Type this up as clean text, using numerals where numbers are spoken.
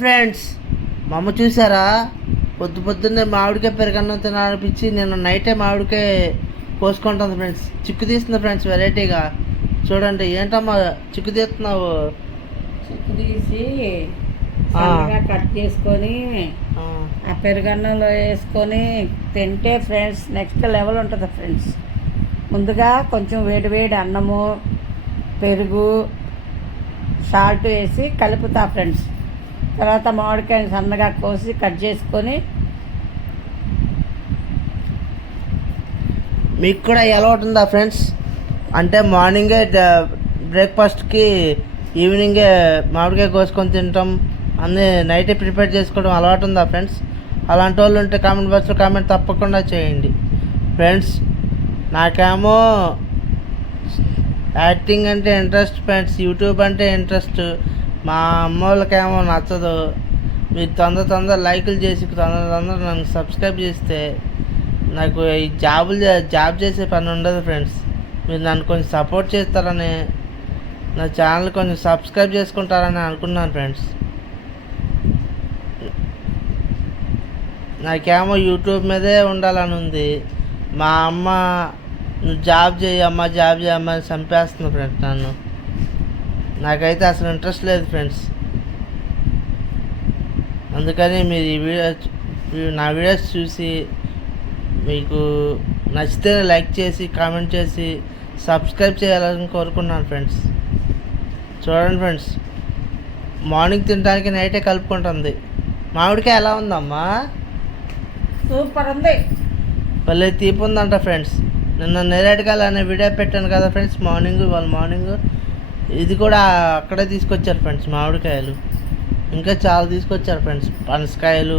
Friends, మా అమ్మ చూసారా? పొద్దున్నే మామిడికాయ పెరగన్నం తినాలనిపించి నేను నైటే మామిడికాయ కోసుకుంటుంది ఫ్రెండ్స్. చిక్కు తీస్తుంది ఫ్రెండ్స్, వెరైటీగా. చూడండి, ఏంటమ్మా చిక్కు తీస్తున్నావు? చిక్కు తీసి కట్ చేసుకొని ఆ పెరుగన్నంలో వేసుకొని తింటే ఫ్రెండ్స్ నెక్స్ట్ లెవెల్ ఉంటుంది ఫ్రెండ్స్. ముందుగా కొంచెం వేడి అన్నము, పెరుగు, సాల్ట్ వేసి కలుపుతా ఫ్రెండ్స్. తర్వాత మామిడికాయని సన్నగా కోసి కట్ చేసుకొని. మీకు కూడా అలవాటు ఉందా ఫ్రెండ్స్? అంటే మార్నింగే బ్రేక్ఫాస్ట్కి, ఈవినింగే మామిడికాయ కోసుకొని తింటాం, అన్నీ నైటే ప్రిపేర్ చేసుకోవడం అలవాటు ఉందా ఫ్రెండ్స్? అలాంటి వాళ్ళు ఉంటే కామెంట్ బాక్స్లో కామెంట్ తప్పకుండా చేయండి ఫ్రెండ్స్. నాకేమో యాక్టింగ్ అంటే ఇంట్రెస్ట్ ఫ్రెండ్స్, యూట్యూబ్ అంటే ఇంట్రెస్ట్. మా అమ్మ వాళ్ళకేమో నచ్చదు. మీరు తొందర లైకులు చేసి తొందర నన్ను సబ్స్క్రైబ్ చేస్తే నాకు ఈ జాబ్ చేసే పని ఉండదు ఫ్రెండ్స్. మీరు నన్ను కొంచెం సపోర్ట్ చేస్తారని, నా ఛానల్ కొంచెం సబ్స్క్రైబ్ చేసుకుంటారని అనుకున్నాను ఫ్రెండ్స్. నాకేమో యూట్యూబ్ మీదే ఉండాలని ఉంది. మా అమ్మ నువ్వు జాబ్ చేయమ్మా అని చంపేస్తుంది ఫ్రెండ్స్ నన్ను. నాకైతే అసలు ఇంట్రెస్ట్ లేదు ఫ్రెండ్స్. అందుకని మీరు నా వీడియోస్ చూసి మీకు నచ్చితే లైక్ చేసి, కామెంట్ చేసి, సబ్స్క్రైబ్ చేయాలని కోరుకున్నాను ఫ్రెండ్స్. చూడండి ఫ్రెండ్స్, మార్నింగ్ తినడానికి నైటే కలుపుకుంటుంది. మామిడికాయ ఎలా ఉందమ్మా? సూపర్ ఉంది, భలే తీపి ఉందంట ఫ్రెండ్స్. నిన్న నేరేడుకాయలు అనే వీడియో పెట్టాను కదా ఫ్రెండ్స్, మార్నింగ్ ఇది కూడా అక్కడే తీసుకొచ్చారు ఫ్రెండ్స్. మామిడికాయలు ఇంకా చాలా తీసుకొచ్చారు ఫ్రెండ్స్, పనసకాయలు.